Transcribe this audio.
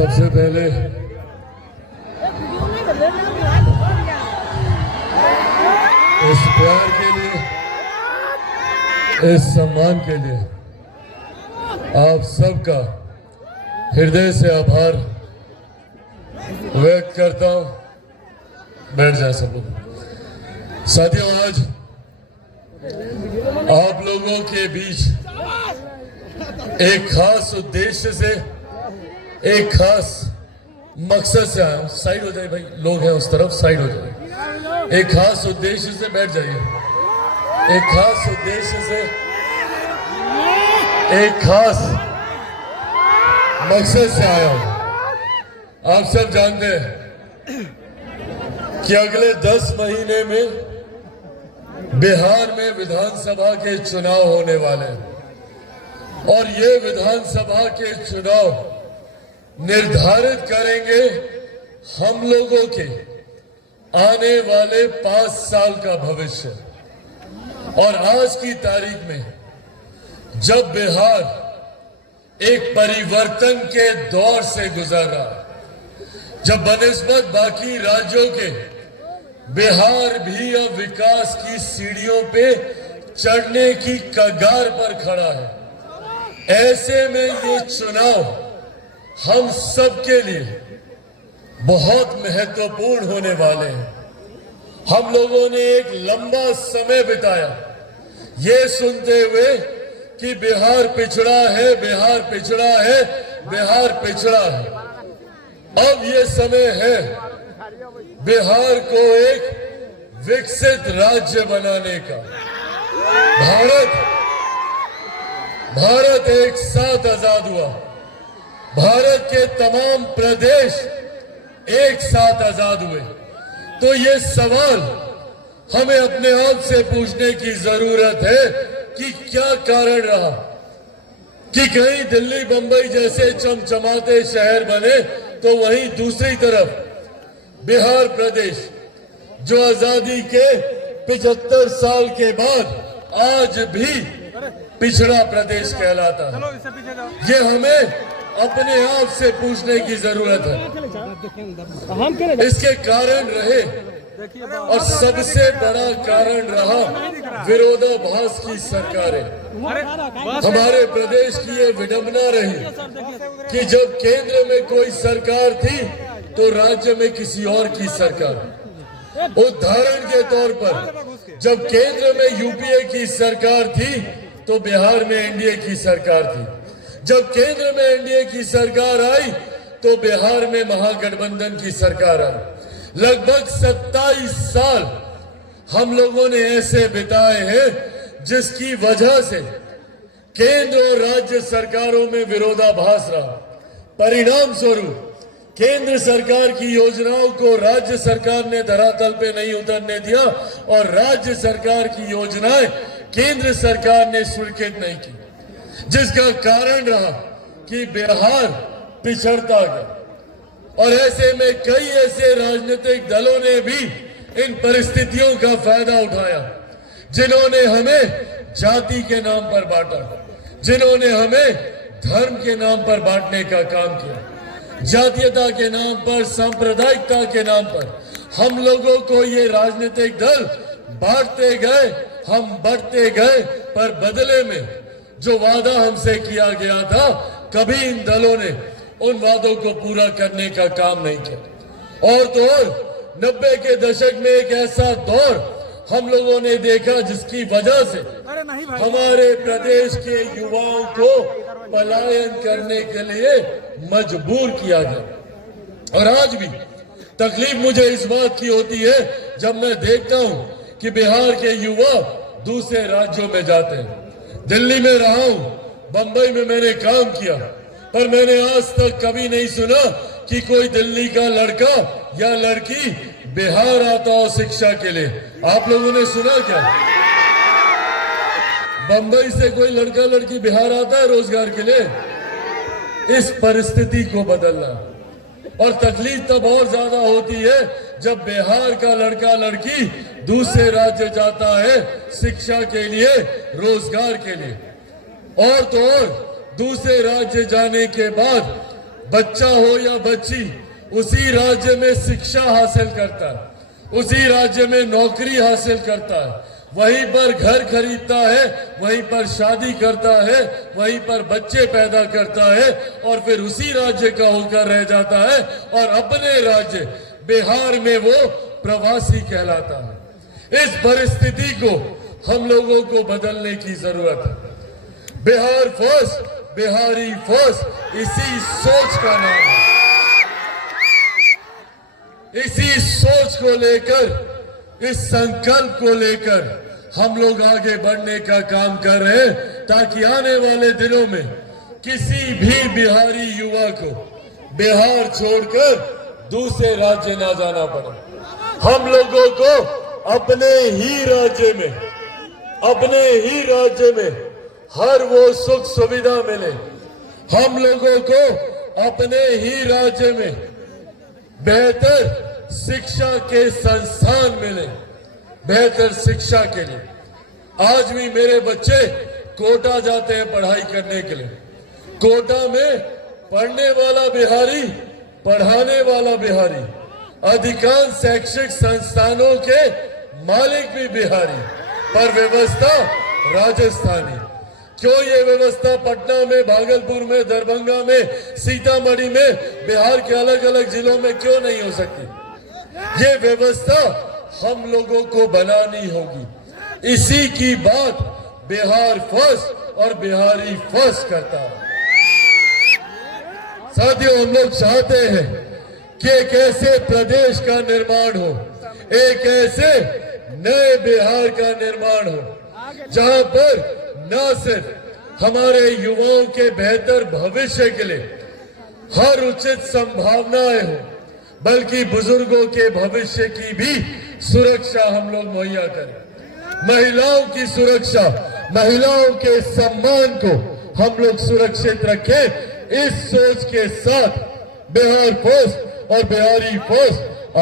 सबसे पहले इस प्यार के लिए, इस सम्मान के लिए आप सबका हृदय से आभार व्यक्त करता हूं। बैठ जाए सब लोग। साथियों, आज आप लोगों के बीच एक खास उद्देश्य से, एक खास मकसद से आया हूं। साइड हो जाए भाई, लोग हैं उस तरफ, साइड हो जाए। एक खास उद्देश्य से बैठ जाइए। एक खास उद्देश्य से, एक खास मकसद से आया हूं। आप सब जानते हैं कि अगले 10 महीने में बिहार में विधानसभा के चुनाव होने वाले हैं और ये विधानसभा के चुनाव निर्धारित करेंगे हम लोगों के आने वाले 5 साल का भविष्य। और आज की तारीख में जब बिहार एक परिवर्तन के दौर से गुजर रहा है, जब बनिस्बत बाकी राज्यों के बिहार भी अब विकास की सीढ़ियों पे चढ़ने की कगार पर खड़ा है, ऐसे में ये चुनाव हम सबके लिए बहुत महत्वपूर्ण होने वाले हैं। हम लोगों ने एक लंबा समय बिताया ये सुनते हुए कि बिहार पिछड़ा है, बिहार पिछड़ा है, बिहार पिछड़ा है। अब ये समय है बिहार को एक विकसित राज्य बनाने का। भारत एक साथ आजाद हुआ, भारत के तमाम प्रदेश एक साथ आजाद हुए। तो ये सवाल हमें अपने आप से पूछने की जरूरत है कि क्या कारण रहा कि कहीं दिल्ली बंबई जैसे चमचमाते शहर बने तो वहीं दूसरी तरफ बिहार प्रदेश जो आजादी के 75 साल के बाद आज भी पिछड़ा प्रदेश कहलाता है। ये हमें अपने आप से पूछने की जरूरत है। इसके कारण रहे और सबसे बड़ा कारण रहा विरोधाभास की सरकारें। हमारे प्रदेश की ये विडंबना रही कि जब केंद्र में कोई सरकार थी तो राज्य में किसी और की सरकार। उदाहरण के तौर पर जब केंद्र में यूपीए की सरकार थी तो बिहार में एनडीए की सरकार थी। जब केंद्र में एनडीए की सरकार आई तो बिहार में महागठबंधन की सरकार आई। लगभग 27 साल हम लोगों ने ऐसे बिताए हैं जिसकी वजह से केंद्र और राज्य सरकारों में विरोधाभास रहा। परिणाम स्वरूप केंद्र सरकार की योजनाओं को राज्य सरकार ने धरातल पे नहीं उतरने दिया और राज्य सरकार की योजनाएं केंद्र सरकार ने स्वीकृत नहीं की, जिसका कारण रहा कि बिहार पिछड़ता गया। और ऐसे में कई ऐसे राजनीतिक दलों ने भी इन परिस्थितियों का फायदा उठाया, जिन्होंने हमें जाति के नाम पर बांटा, जिन्होंने हमें धर्म के नाम पर बांटने का काम किया। जातीयता के नाम पर, सांप्रदायिकता के नाम पर हम लोगों को ये राजनीतिक दल बांटते गए, हम बढ़ते गए, पर बदले में जो वादा हमसे किया गया था कभी इन दलों ने उन वादों को पूरा करने का काम नहीं किया। और तो और 90 के दशक में एक ऐसा दौर हम लोगों ने देखा जिसकी वजह से हमारे प्रदेश के युवाओं को पलायन करने के लिए मजबूर किया गया। और आज भी तकलीफ मुझे इस बात की होती है जब मैं देखता हूं कि बिहार के युवा दूसरे राज्यों में जाते हैं। दिल्ली में रहा हूं, बंबई में मैंने काम किया, पर मैंने आज तक कभी नहीं सुना कि कोई दिल्ली का लड़का या लड़की बिहार आता हो शिक्षा के लिए। आप लोगों ने सुना क्या? बंबई से कोई लड़का लड़की बिहार आता है रोजगार के लिए? इस परिस्थिति को बदलना। और तकलीफ तब और ज्यादा होती है जब बिहार का लड़का लड़की दूसरे राज्य जाता है शिक्षा के लिए, रोजगार के लिए। और तो और दूसरे राज्य जाने के बाद बच्चा हो या बच्ची उसी राज्य में शिक्षा हासिल करता है, उसी राज्य में नौकरी हासिल करता है, वहीं पर घर खरीदता है, वहीं पर शादी करता है, वहीं पर बच्चे पैदा करता है और फिर उसी राज्य का होकर रह जाता है और अपने राज्य बिहार में वो प्रवासी कहलाता है। इस परिस्थिति को हम लोगों को बदलने की जरूरत है। बिहार फर्स्ट, बिहारी फर्स्ट इसी सोच का नाम है। इसी सोच को लेकर, इस संकल्प को लेकर हम लोग आगे बढ़ने का काम कर रहे हैं ताकि आने वाले दिनों में किसी भी बिहारी युवा को बिहार छोड़कर दूसरे राज्य ना जाना पड़े। हम लोगों को अपने ही राज्य में हर वो सुख सुविधा मिले। हम लोगों को अपने ही राज्य में बेहतर शिक्षा के संस्थान मिले, बेहतर शिक्षा के लिए। आज भी मेरे बच्चे कोटा जाते हैं पढ़ाई करने के लिए। कोटा में पढ़ने वाला बिहारी, पढ़ाने वाला बिहारी, अधिकांश शैक्षिक संस्थानों के मालिक भी बिहारी, पर व्यवस्था राजस्थानी। क्यों ये व्यवस्था पटना में, भागलपुर में, दरभंगा में, सीतामढ़ी में, बिहार के अलग अलग जिलों में क्यों नहीं हो सकती? ये व्यवस्था हम लोगों को बनानी होगी। इसी की बात बिहार फर्स्ट और बिहारी फर्स्ट करता है। साथियों, हम लोग चाहते हैं कि एक ऐसे प्रदेश का निर्माण हो, एक ऐसे नए बिहार का निर्माण हो जहां पर न सिर्फ हमारे युवाओं के बेहतर भविष्य के लिए हर उचित संभावनाएं हो, बल्कि बुजुर्गों के भविष्य की भी सुरक्षा हम लोग मुहैया करें। महिलाओं की सुरक्षा, महिलाओं के सम्मान को हम लोग सुरक्षित रखें। इस सोच के साथ बिहार फर्स्ट और बिहारी फर्स्ट